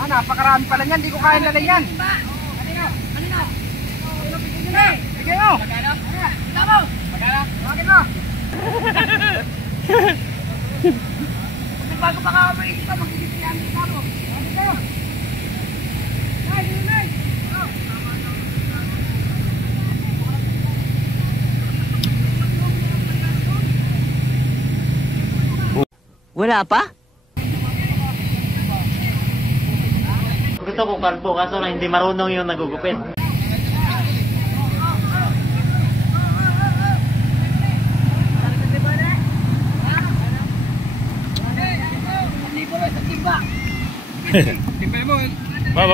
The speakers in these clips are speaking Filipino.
Ah, napakarami pala yan. Hindi ko kaya nalang yan. Kanino? Bigay mo. Bigay mo. Bakit mo? Bago pa ka maisip pa, magkikisihan kita mo. Bakit mo? Wala pa? Gusto ko kalbo kaso lang hindi marunong yung nagugupit.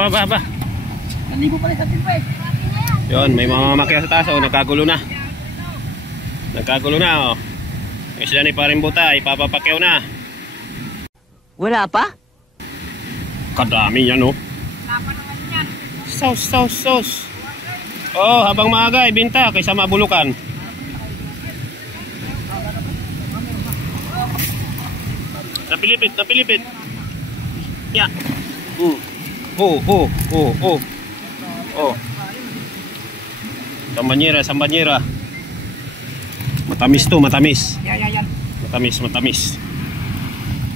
Ba. Nanibo pala sa timpa eh. Yun, may mga mamakya sa taas, oh, nagkagulo na. Nagkagulo na, oh. Yung sila ni paring buta, ipapapakyaw na. Wala pa? Kadami yan, oh. Sauce. Oh, habang maaga, ibinta kaysa mabulukan. Napilipit. Ya. Oh. Sambanyera. Matamis to, matamis. Yan. Matamis.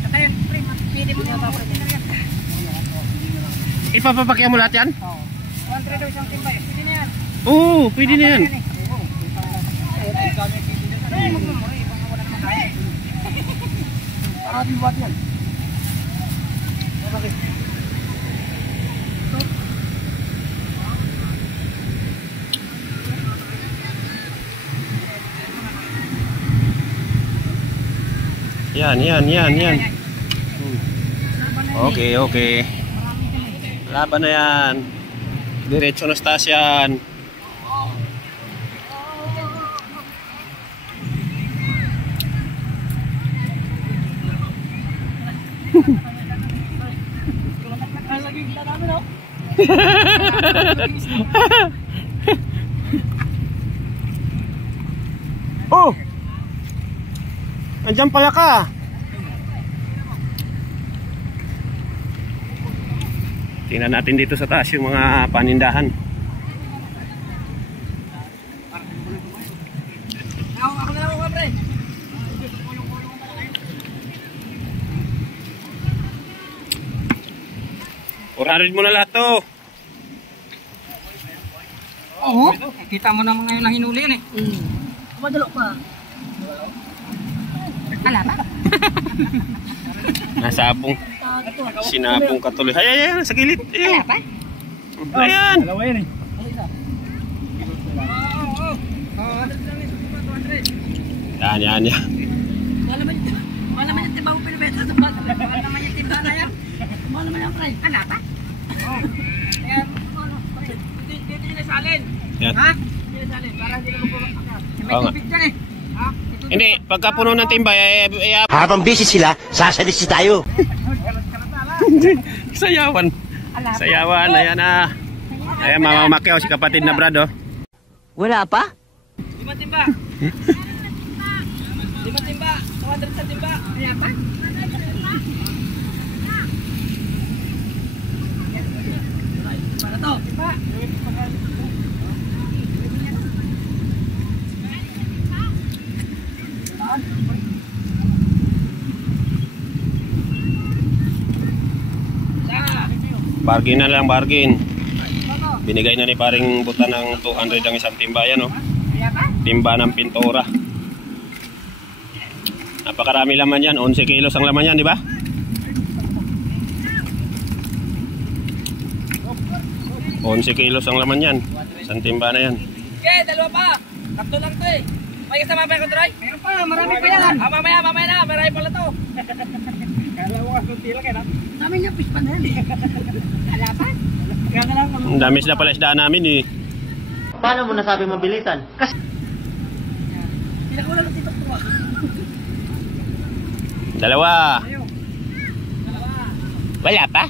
Katayan, pre, pili mo niya ba? Ipapapakya mo lahat yan? Oo. 100 daw isang timba eh. Pwede na yan. Oo, pwede na yan. Parang buhat yan. Bakit? Yan. Okay. Laban na yan. Diretso na stas yan. Oh! Andiyan pala ka. Tingnan natin dito sa taas yung mga panindahan. Ako na, pre. $400 mo na lahat to. Oo. Kita mo naman ngayon ang hinuli yun eh. Madalo pa. Ala pa? Nasabong. Sinabong katuloy. Ayan, sa gilid. Ayan. Ala pa? Ayan. Dalawa yan eh. Yan. Wala naman yung timbang pinibeta sa bata. Wala naman yung timbang na yan. Wala naman yung pre. Ala pa? Ayan. Dito nila salin. Yan. Ha? Dito nila salin. Para hindi na magpapakak. May Oo nga. tubig dyan eh. Ha? Hindi, pagka puno ng timbay, Habang busy sila, sasalisi tayo. sayawan. Sayawan, ayan na. Ayan, mamamakyaw si kapatid na Brad, oh. Wala pa? 5 timba. 5 timba. 200 sa timba. Kaya pa? Para to. Timba. Bargain na lang, bargain. Binigay na ni paring buta ng 200 ang isang timba yan, oh. Timba ng pintura. Napakarami laman yan, 11 kilos ang laman yan, di ba? $11 kilos ang laman yan. Isang timba na yan. Okay, dalawa pa. Tatlo lang to eh. May kasama pa yung try? Meron pa, marami pa yan. Mamaya na, marami pala to. Kala mo ka suntila kayo na? Sabi niya, fish pan na yan eh. Kala pa? Ang dami sila pala isdaan namin eh. Paano mo nasabi mabilisan? Kasi pinakula lang dito po. Dalawa. Wala pa?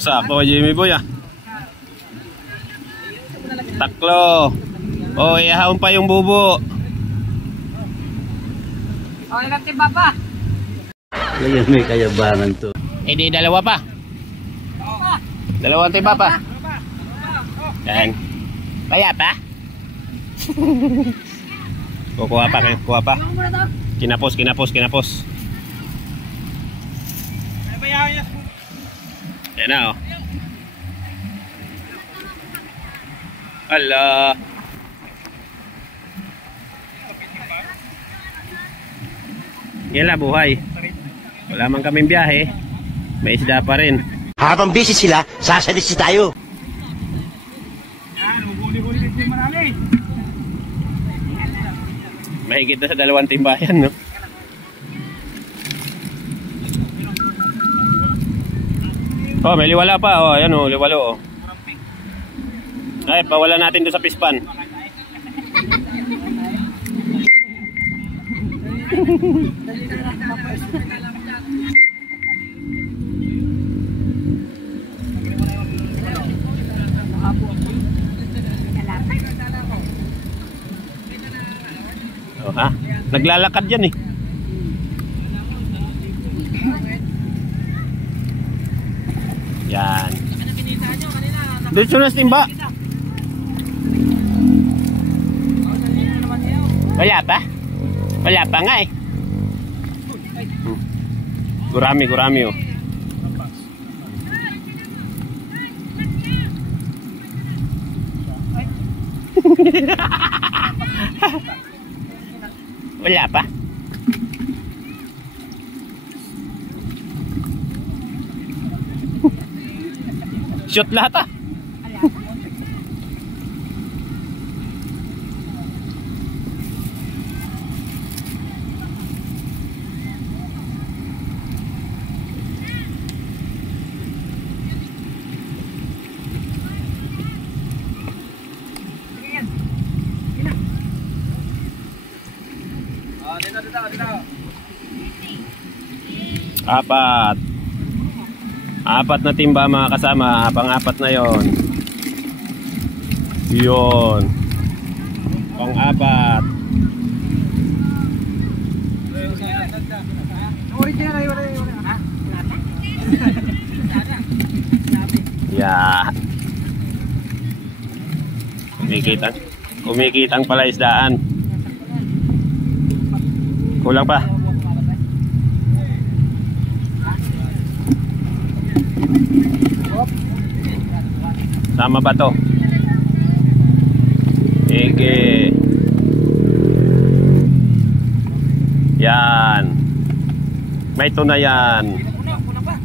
Sakto kay Jimmy Boy ah. Taklo. Oh, ihahon pa yung bubo. Oh, ilang timba pa? Ngayon may kayabangan to. Hindi, dalawa pa. Dalawang timba pa. Yan. Kaya pa? Kukuha pa. Kinapos. Yan na oh. Hala. Yan lang buhay. Wala man kaming biyahe. May isda pa rin. Habang busy sila, sasalisi tayo. Mahigit na sa 2 timbayan, no? Oh, may liwala pa. Oh, ayan oh, liwalo oh. Ay, pawala natin doon sa pispan. Oh, ha? Naglalakad yan eh. Yan. Dito na timba. Wala pa? Wala pa nga eh. Gurami oh. Wala pa? Shoot lahat ah. Apat na timba mga kasama, pang-apat na yon. Yun. Pang-apat. Yeah. Kumikitang pala isdaan. Kulang pa. Sama ba to? Sige. Yan. May tuna yan. Kulang pa.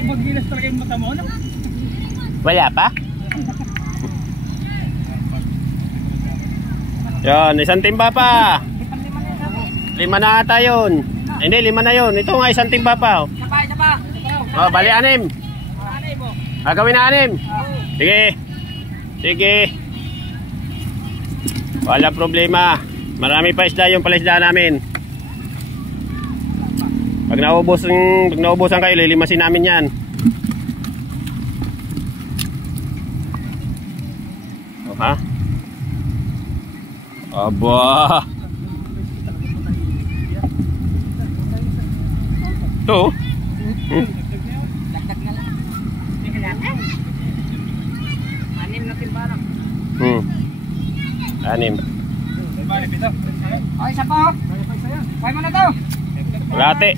Maggilas talaga yung mata mo, no? Wala pa? Yan, isang timba pa. 5 na ata yun. Hindi, 5 na yun. Ito nga, isang timba pa. Isa pa. Oh, bali 6. Gagawin na 6. Sige. Wala problema. Marami pa isda yung palaisda namin. Pag naubusan kayo, lilimasin namin yan. Oh, ha? Aba. Ito. Dagdag na lang. Anim na timba lang. 6. O, isa pa. Kuhay mo na to. Kalahati.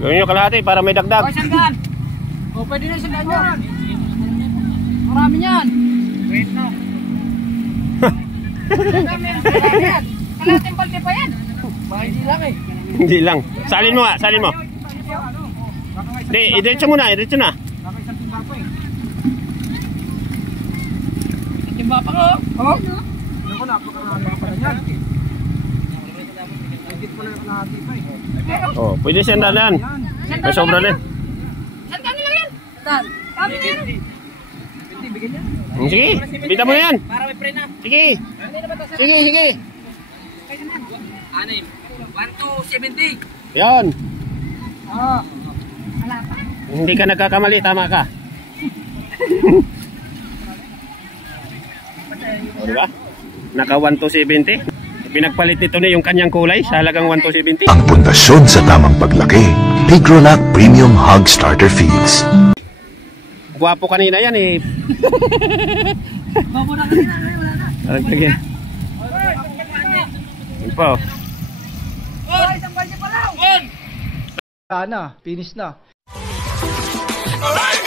Gawin nyo kalahati para may dagdag. O, isang daan. O, pwede na isang daan yan. Marami yan. Wait na. Kalahating balde pa yan. Hindi lang eh. Hindi lang. Salin mo nga, salin mo. Hindi, idiretso mo na, idiretso na. Timba pa ko. Oo. Ako na, yan. Oh, pwede senda yan. May sobra din. Sandaan nila yan. Sandaan. Kami yan. Sige, bita mo na yan. Para may pre na. Sige. Sige. 6. 1,270. Yan. Oo. Wala pa? Hindi ka nagkakamali, tama ka. O, diba? Naka 1,270. Pinagpalit nito na yung kanyang kulay sa halagang 1,270. Ang pundasyon sa tamang paglaki, Pigrolac Premium Hog Starter Feeds. Gwapo kanina yan eh. Bago na kanina, wala na. Sige. Yun po. Isang balde pa lang. Sana, finish na. Alright!